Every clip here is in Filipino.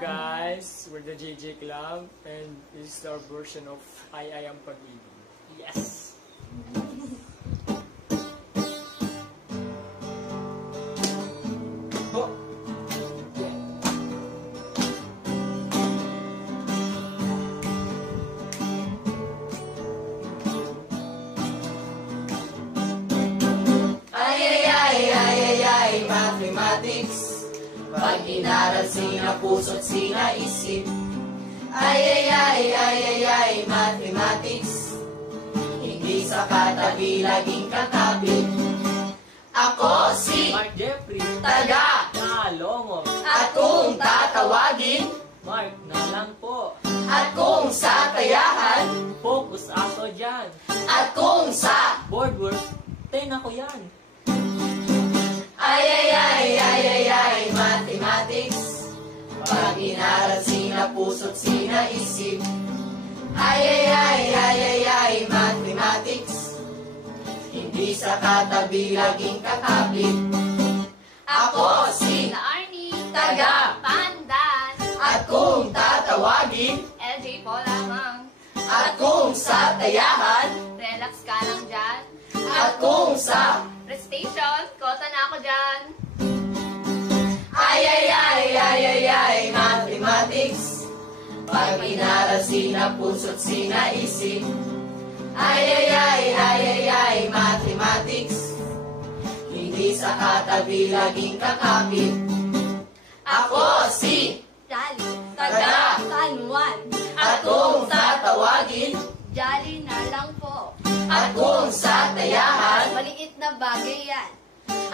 guys, we're the JJ Club and this is our version of I Am Pag-ibig. Yes! Oh. Mathematics, pag inaral sina puso't sina isip. Ay, mathematics, hindi sa katabi, laging katabi. Ako si Mark Jeffrey, taga Talongo. at kung tatawagin, Mark na lang po. at kung sa tayahan, Focus ako dyan. at kung sa Board work, 10 ako yan. ay, mathematics, pag inaral sina puso't sina isip. Ay, mathematics, hindi sa katabi, laging kakapit. Ako si Arnie, taga Pandan, at kung tatawagin, LJ po lamang. at kung sa tayahan, Relax ka lang dyan. at kung sa Prestation, kota na ako dyan. ay, mathematics, pag inaral sina puso't sina isip. Ay, mathematics, hindi sa katabi, laging kakapit. Ako si Jolly, taga San Juan, at kung tatawagin, Jolly na lang po. at kung sa tayahan, Maliit na bagay yan.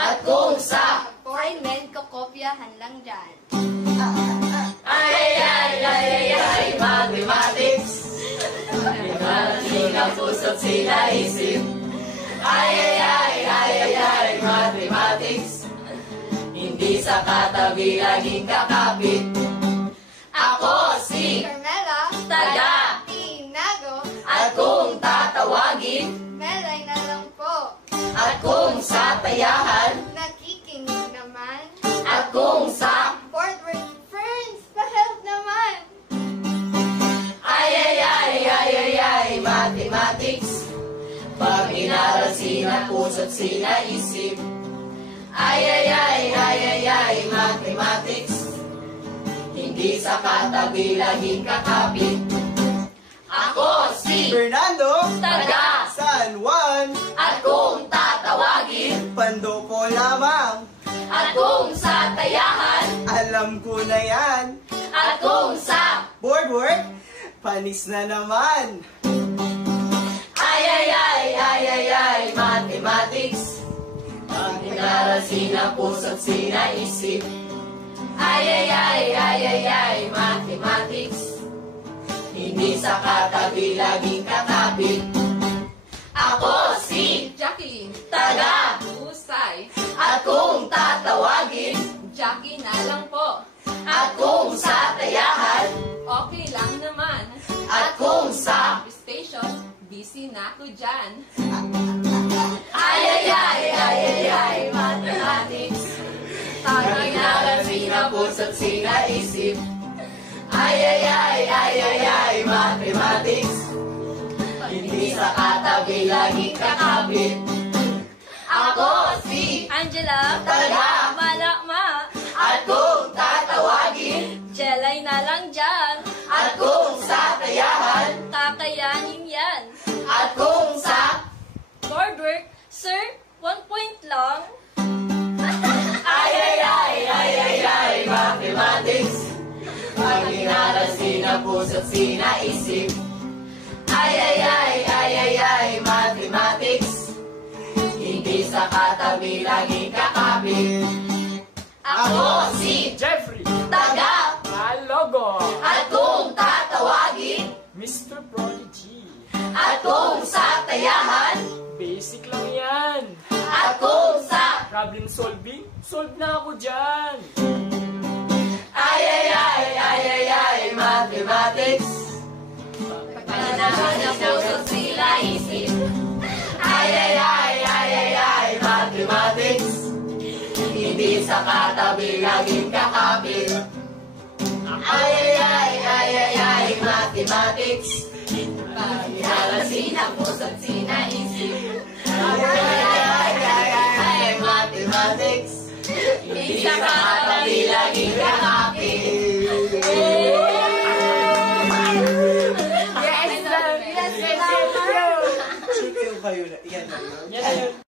at kung sa Assignment, kokopyahan lang dyan. ay, mathematics, inaral sina puso't sina isip. Ay, mathematics, hindi sa katabi, laging kakapit. Ako si Carmela, taga Tinago, at kung tatawagin, Melay na lang po. at kung sa tayahan, Nakikinig naman. at kung sa Board work, friends, pa-help naman. ay, mathematics, pag inaral sina puso't sina isip. Ay, mathematics, hindi sa katabi, laging kakapit. Ako si Fernando, taga San Juan, at kung tatawagin, Pandopo lamang. at kung sa tayahan, Alam ko na yan. at kung sa Board work, panis na naman. ay, mathematics, pag inaral sina puso't sina isip. Ay, mathematics, hindi sa katabi, laging kakapit. Ako si Jacqueline, taga Husay, at kung tatawagin, Jackie na lang po. at kung sa tayahan, Okay lang naman. at kung sa Station, busy na ako dyan. ay, mathematics, pag inaral sina puso't sina isip. Ay, mathematics, hindi sa katabi, laging kakapit. Ako si Angela, taga Malakma, at kung tatawagin, Jelay na lang dyan. at kung sa tayahan, Kakayanin yan. at kung sa Board work, sir, 1 point lang. ay, mathematics, pag inaral sina puso't sina isip. Ay, mathematics, hindi sa katabi, laging kakapit. Ako si Jeffrey, taga Malogo. at kung tatawagin, Mr. Prodigy, at kung sa tayahan, basic lang yan. at kung sa Problem solving, solve na ako dyan. ay, mathematics, Pananahan na puso't sila isip. ay, mathematics, hindi sa katabi, laging kakapit. Mathematics. Pag-inarasin ang puso't sinaisip. Mathematics. Isa ka tabi laging kahapin. Yes, Sure kayo na. Yan na yun. Yan na yun.